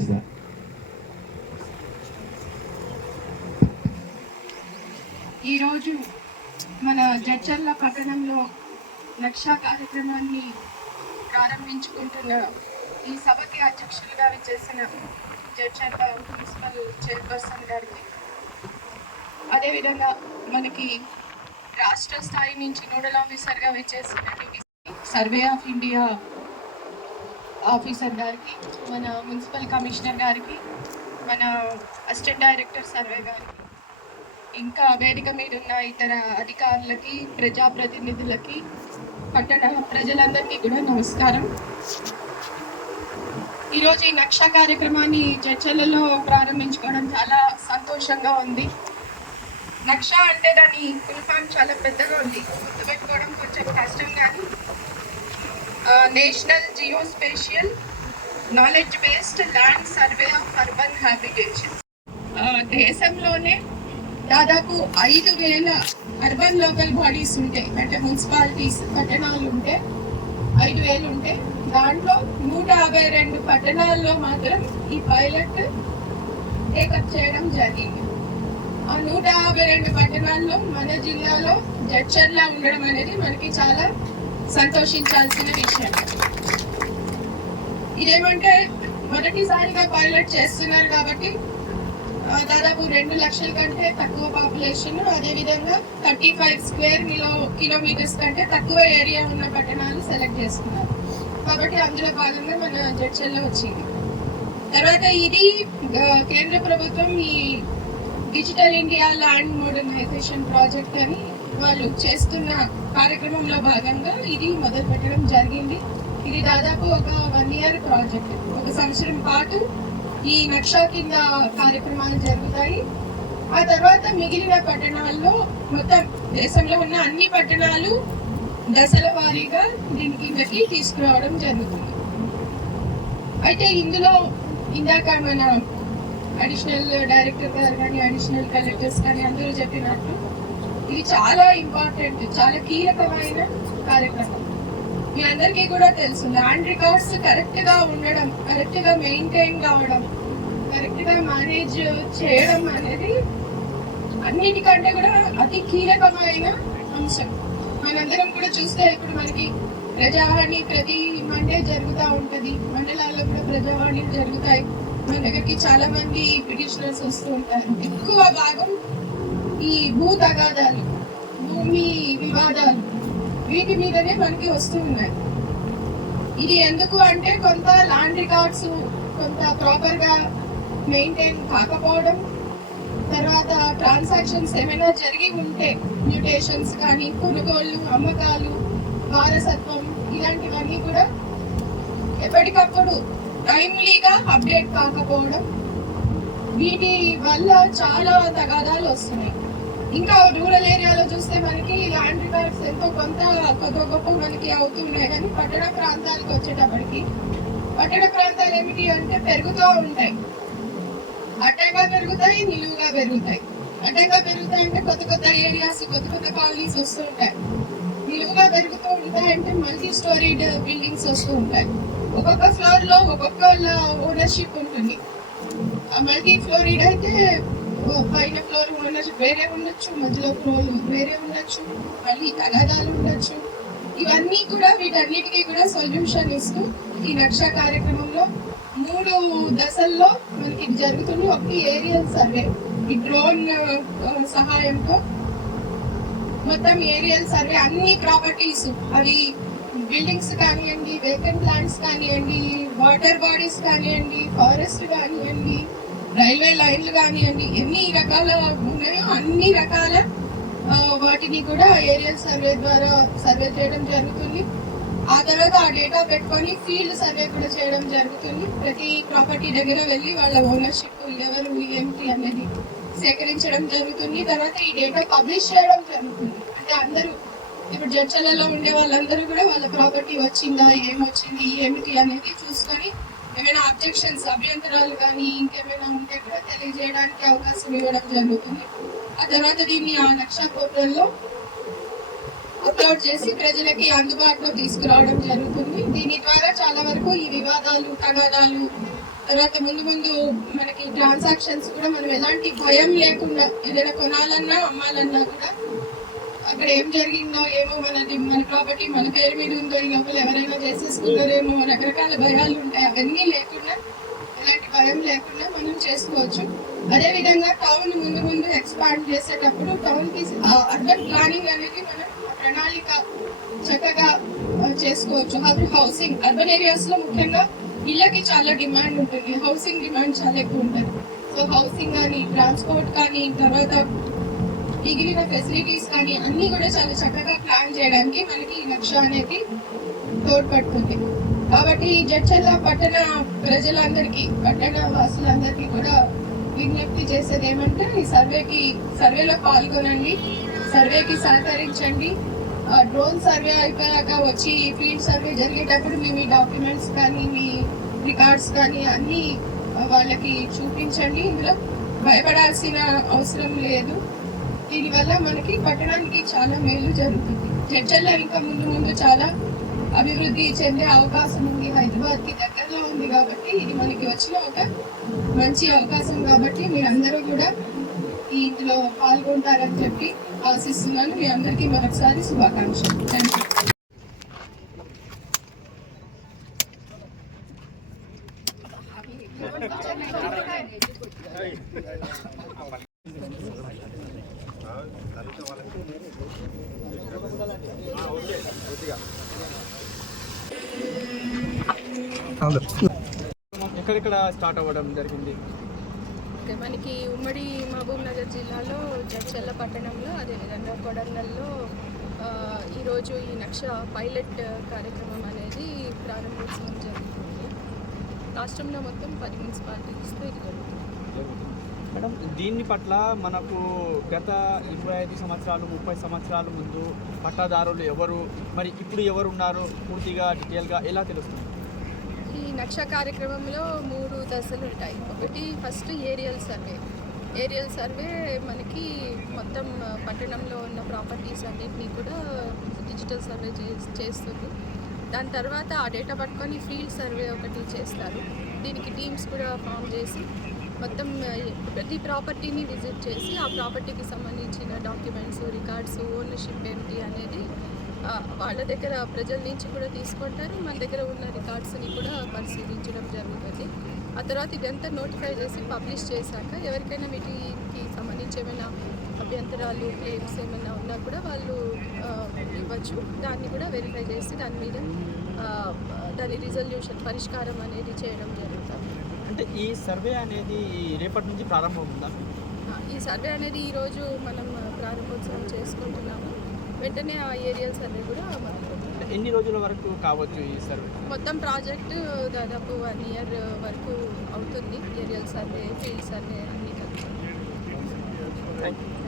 సంస్థ. ఈరోజు మన జడ్చర్ల పట్టణంలో లక్షా కార్యక్రమాన్ని ప్రారంభించుకుంటున్న ఈ సభకి అధ్యక్షులుగా విచ్చేసిన జడ్చర్ల మున్సిపల్ చైర్పర్సన్ గారికి, అదేవిధంగా మనకి రాష్ట్ర స్థాయి నుంచి నోడల్ ఆఫీసర్గా విచ్చేసిన సర్వే ఆఫ్ ఇండియా ఆఫీసర్ గారికి, మన మున్సిపల్ కమిషనర్ గారికి, మన అసిస్టెంట్ డైరెక్టర్ సర్వే గారికి, ఇంకా వేదిక మీద ఉన్న ఇతర అధికారులకి, ప్రజాప్రతినిధులకి, పట్టణ ప్రజలందరికీ కూడా నమస్కారం. ఈరోజు ఈ నక్ష కార్యక్రమాన్ని జడ్చర్లలో ప్రారంభించుకోవడం చాలా సంతోషంగా ఉంది. నక్ష అంటే దాని ఫుల్ ఫామ్ చాలా పెద్దగా ఉంది, గుర్తుపెట్టుకోవడం కొంచెం కష్టం. కానీ national geospatial knowledge based land survey of urban habitation. దేశంలోనే దాదాపు 5,000 అర్బన్ లోకల్ బాడీస్ ఉంటాయి, అంటే మున్సిపాలిటీస్, పట్టణాలు ఉంటే 5,000 ఉంటాయి. దాంట్లో 152 పట్టణాల్లో మాత్రం ఈ పైలట్ టేకప్ చేయడం జరిగింది. ఆ 152 పట్టణాల్లో మన జిల్లాలో జడ్చర్ల ఉండడం అనేది మనకి చాలా సంతోషించాల్సిన విషయం. ఇదేమంటే మొదటిసారిగా పైలట్ చేస్తున్నారు కాబట్టి దాదాపు 2 లక్షల కంటే తక్కువ పాపులేషన్, అదేవిధంగా 35 స్క్వేర్ కిలోమీటర్స్ కంటే తక్కువ ఏరియా ఉన్న పట్టణాలు సెలెక్ట్ చేసుకున్నారు. కాబట్టి అందులో భాగంగా మన జడ్చర్ల వచ్చింది. తర్వాత ఇది కేంద్ర ప్రభుత్వం ఈ digital India land modernisation project అని వాళ్ళు చేస్తున్న కార్యక్రమంలో భాగంగా ఇది మొదలు పెట్టడం జరిగింది. ఇది దాదాపు ఒక 1 year ప్రాజెక్ట్. 1 సంవత్సరం పాటు ఈ నక్షా కింద కార్యక్రమాలు జరుగుతాయి. ఆ తర్వాత మిగిలిన పట్టణాల్లో, మొత్తం దేశంలో ఉన్న అన్ని పట్టణాలు దశల వారీగా దీని కిందకి తీసుకురావడం జరుగుతుంది. అయితే ఇందులో ఇందాక మన అడిషనల్ డైరెక్టర్ గారు కానీ, అడిషనల్ కలెక్టర్స్ కానీ అందరూ చెప్పినట్టు ఇది చాలా ఇంపార్టెంట్, చాలా కీలకమైన కార్యక్రమం. మీ అందరికీ కూడా తెలుసు, ల్యాండ్ రికార్డ్స్ కరెక్ట్ గా ఉండడం, కరెక్ట్ గా మెయింటైన్ కావడం, కరెక్ట్ గా మేనేజ్ చేయడం అనేది అన్నిటికంటే కూడా అతి కీలకమైన అంశం. మనందరం కూడా చూస్తే ఇప్పుడు మనకి ప్రజావాణి ప్రతి మండే జరుగుతూ ఉంటది, మండలాల్లో కూడా ప్రజావాణి జరుగుతాయి. మన దగ్గరికి చాలా మంది పిటిషనర్స్ వస్తూ ఉంటారు. ఎక్కువ భాగం ఈ భూ తగాదాలు, భూమి వివాదాలు, వీటి మీదనే మనకి వస్తూ ఉన్నాయి. ఇది ఎందుకు అంటే కొంత ల్యాండ్ రికార్డ్స్ కొంత ప్రాపర్ గా మెయింటైన్ కాకపోవడం, తర్వాత ట్రాన్సాక్షన్స్ ఏమైనా జరిగి ఉంటే మ్యూటేషన్స్ కానీ, కొనుగోళ్లు, అమ్మకాలు, వారసత్వం, ఇలాంటివన్నీ కూడా ఎప్పటికప్పుడు టైమ్లీగా అప్డేట్ కాకపోవడం, వీటి వల్ల చాలా తగాదాలు వస్తున్నాయి. ఇంకా రూరల్ ఏరియాలో చూస్తే మనకి ల్యాండ్ రికార్డ్స్ ఎంతో కొంత గొప్ప మనకి అవుతున్నాయి. కానీ పట్టణ ప్రాంతాలకు వచ్చేటప్పటికి, పట్టణ ప్రాంతాలు ఏమిటి అంటే పెరుగుతూ ఉంటాయి, అడ్డంగా పెరుగుతాయి, నిలువుగా పెరుగుతాయి. అడ్డంగా పెరుగుతాయి అంటే కొత్త కొత్త ఏరియాస్, కొత్త కొత్త కాలనీస్ వస్తూ ఉంటాయి. నిలువుగా పెరుగుతూ ఉంటాయంటే మల్టీ స్టోరీడ్ బిల్డింగ్స్ వస్తూ ఉంటాయి. ఒక్కొక్క ఫ్లోర్ లో ఒక్కొక్క ఓనర్షిప్ ఉంటుంది. మల్టీ ఫ్లోరీడ్ అయితే పైన ఫ్లోర్ ఓనర్షిప్ వేరే ఉండొచ్చు, మధ్యలో ఫ్లోర్ వేరే ఉండొచ్చు, మళ్ళీ తగాదాలు ఉండొచ్చు. ఇవన్నీ కూడా వీటన్నిటికీ కూడా సొల్యూషన్ ఇస్తూ ఈ నక్ష కార్యక్రమంలో 3 దశల్లో మనకి జరుగుతుంది. ఒకటి ఏరియల్ సర్వే, ఈ డ్రోన్ సహాయంతో మొత్తం ఏరియల్ సర్వే, అన్ని ప్రాపర్టీస్, అవి బిల్డింగ్స్ కానివ్వండి, వేకెంట్ ల్యాండ్స్ కానివ్వండి, వాటర్ బాడీస్ కానివ్వండి, ఫారెస్ట్ కానివ్వండి, రైల్వే లైన్లు కానివ్వండి, ఎన్ని రకాల ఉన్నాయో అన్ని రకాల వాటిని కూడా ఏరియల్ సర్వే ద్వారా సర్వే చేయడం జరుగుతుంది. ఆ తర్వాత ఆ డేటా పెట్టుకొని ఫీల్డ్ సర్వే కూడా చేయడం జరుగుతుంది. ప్రతి ప్రాపర్టీ దగ్గర వెళ్ళి వాళ్ళ ఓనర్షిప్ ఎవరు, ఏమిటి అనేది సేకరించడం జరుగుతుంది. తర్వాత ఈ డేటా పబ్లిష్ చేయడం జరుగుతుంది. అంటే అందరూ ఇప్పుడు జడ్చర్లలో ఉండే వాళ్ళందరూ కూడా వాళ్ళ ప్రాపర్టీ వచ్చిందా, ఏమొచ్చింది, ఏమిటి అనేది చూసుకొని ఏమైనా అబ్జెక్షన్స్, అభ్యంతరాలు కానీ ఇంకేమైనా ఉంటే కూడా తెలియజేయడానికి అవకాశం ఇవ్వడం జరుగుతుంది. ఆ తర్వాత దీన్ని ఆ నక్షా పోర్టల్లో అప్లోడ్ చేసి ప్రజలకి అందుబాటులో తీసుకురావడం జరుగుతుంది. దీని ద్వారా చాలా వరకు ఈ వివాదాలు, తగాదాలు, తర్వాత ముందు ముందు మనకి ట్రాన్సాక్షన్స్ కూడా మనం ఎలాంటి భయం లేకుండా ఏదైనా కొనాలన్నా అమ్మాలన్నా కూడా అక్కడ ఏం జరిగిందో ఏమో మన ప్రాపర్టీ మన పేరు మీద ఉందో ఈ లోపల ఎవరైనా చేసేసుకున్నారేమో రకరకాల భయాలు ఉంటాయి. అవన్నీ లేకుండా ఎలాంటి భయం లేకుండా మనం చేసుకోవచ్చు. అదేవిధంగా టౌన్ ముందు ముందు ఎక్స్పాండ్ చేసేటప్పుడు టౌన్కి అర్బన్ ప్లానింగ్ అనేది మనం ప్రణాళిక చక్కగా చేసుకోవచ్చు. హౌసింగ్ అర్బన్ ఏరియాస్ లో ముఖ్యంగా ఇళ్ళకి చాలా డిమాండ్ ఉంటుంది, హౌసింగ్ డిమాండ్ చాలా ఎక్కువ ఉంటుంది. సో హౌసింగ్ కానీ ట్రాన్స్పోర్ట్ కానీ తర్వాత మిగిలిన ఫెసిలిటీస్ కానీ అన్ని కూడా చాలా చక్కగా ప్లాన్ చేయడానికి మనకి ఈ లక్ష్య అనేది తోడ్పడుతుంది. కాబట్టి జడ్చర్ల పట్టణ ప్రజలందరికీ పట్టణ వాసులందరికీ కూడా విజ్ఞప్తి చేసేది ఏమంటే ఈ సర్వేలో పాల్గొనండి, సర్వేకి సహకరించండి. డ్రోన్ సర్వే అయిపోయాక వచ్చి ఫీల్డ్ సర్వే జరిగేటప్పుడు మీ డాక్యుమెంట్స్ కానీ మీ రికార్డ్స్ కానీ అన్నీ వాళ్ళకి చూపించండి. ఇందులో భయపడాల్సిన అవసరం లేదు. దీనివల్ల మనకి పట్టణానికి చాలా మేలు జరుగుతుంది. జడ్చర్ల ఇంకా ముందు చాలా అభివృద్ధి చెందే అవకాశం ఉంది. హైదరాబాద్కి దగ్గరలో ఉంది కాబట్టి ఇది మనకి వచ్చిన ఒక మంచి అవకాశం. కాబట్టి మీరందరూ కూడా ఇందులో పాల్గొంటారని చెప్పి ఆశిస్తున్నాను. మీ అందరికీ మరొకసారి శుభాకాంక్షలు. Thank you. ఎక్కడెక్కడ స్టార్ట్ అవ్వడం జరిగింది? మనకి ఉమ్మడి మహబూబ్ నగర్ జిల్లాలో జడ్చర్ల పట్టణంలో అదేవిధంగా కొడంగల్లో ఈరోజు ఈ లక్ష్య పైలట్ కార్యక్రమం అనేది ప్రారంభోత్సవం జరుగుతుంది. రాష్ట్రంలో మొత్తం 10 మున్సిపాలిటీస్తో ఇది జరుగుతుంది. మేడం, దీని పట్ల మనకు గత 25 సంవత్సరాలు 30 సంవత్సరాల ముందు పట్టాదారులు ఎవరు, మరి ఇప్పుడు ఎవరు ఉన్నారు, పూర్తిగా డీటెయిల్గా ఎలా తెలుస్తుంది? ఈ లక్ష్య కార్యక్రమంలో 3 దశలు ఉంటాయి. ఒకటి ఫస్ట్ ఏరియల్ సర్వే మనకి మొత్తం పట్టణంలో ఉన్న ప్రాపర్టీస్ అన్నింటినీ కూడా డిజిటల్ సర్వే చేస్తుంది. దాని తర్వాత ఆ డేటా పట్టుకొని ఫీల్డ్ సర్వే ఒకటి చేస్తారు. దీనికి టీమ్స్ కూడా ఫామ్ చేసి మొత్తం ప్రతి ప్రాపర్టీని విజిట్ చేసి ఆ ప్రాపర్టీకి సంబంధించిన డాక్యుమెంట్స్, రికార్డ్స్, ఓనర్షిప్ ఏంటి అనేది వాళ్ళ దగ్గర ప్రజల నుంచి కూడా తీసుకుంటారు. మన దగ్గర ఉన్న రికార్డ్స్ని కూడా పరిశీలించడం జరుగుతుంది. ఆ తర్వాత ఇదంతా నోటిఫై చేసి పబ్లిష్ చేశాక ఎవరికైనా వీటికి సంబంధించి ఏమైనా అభ్యంతరాలు, క్లెయిమ్స్ ఏమైనా ఉన్నా కూడా వాళ్ళు ఇవ్వచ్చు. దాన్ని కూడా వెరిఫై చేసి దాని మీద దాని రిజల్యూషన్ పరిష్కారం అనేది చేయడం జరుగుతుంది. అంటే ఈ సర్వే అనేది రేపటి నుంచి ప్రారంభమవుతుందా? ఈ సర్వే అనేది ఈరోజు మనం ప్రారంభోత్సవం చేసుకుంటున్నాము. వెంటనే ఆ ఏరియల్ సర్వే కూడా మొదలవుతుంది. ఎన్ని రోజుల వరకు కావచ్చు ఈ సర్వే? మొత్తం ప్రాజెక్టు దాదాపు 1 ఇయర్ వరకు అవుతుంది. ఏరియల్ సర్వే, ఫీల్డ్ సర్వే అన్నీ కలిపి. Thank you.